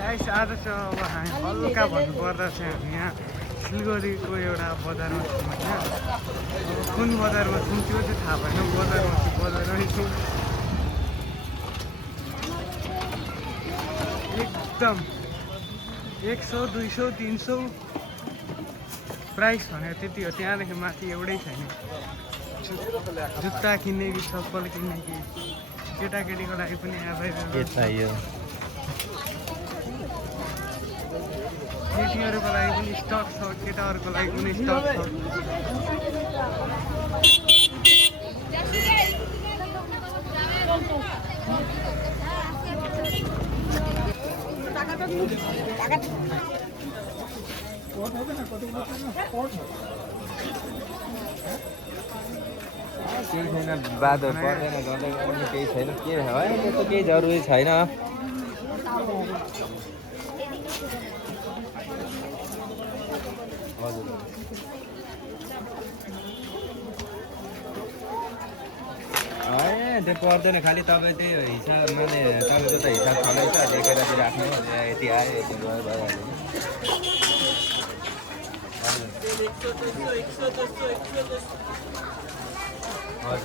Guys आज चाहिँ अब हामी हल्का भन्नुपर्दा चाहिँ हामी यहाँ सिलगढीको एउटा बजारमा छौँ होइन। अब कुन बजारमा छौँ त्यो चाहिँ थाहा भएन, बजारमै छौँ। एकदम 100, 200, 300 प्राइस भनेको त्यति हो, त्यहाँदेखि माथि एउटै छैन। जुत्ता किन्ने कि चप्पल किन्ने कि केटाकेटीको लागि पनि एभाइलेबल चाहियो, केटीहरूको लागि पनि स्टक छ, केटाहरूको लागि पनि स्टक छ। केही छैन, बादो पर्दैन, गर्दै पनि केही छैन, के होइन त्यस्तो केही जरुरी छैन। हजुर होइन त्यो पर्दैन, खालि तपाईँ त्यही हिसाब माने तपाईँको त हिसाब छँदैछ, लेखेर चाहिँ राख्नु, यति आयो यति गयो भइहाल्यो। हजुर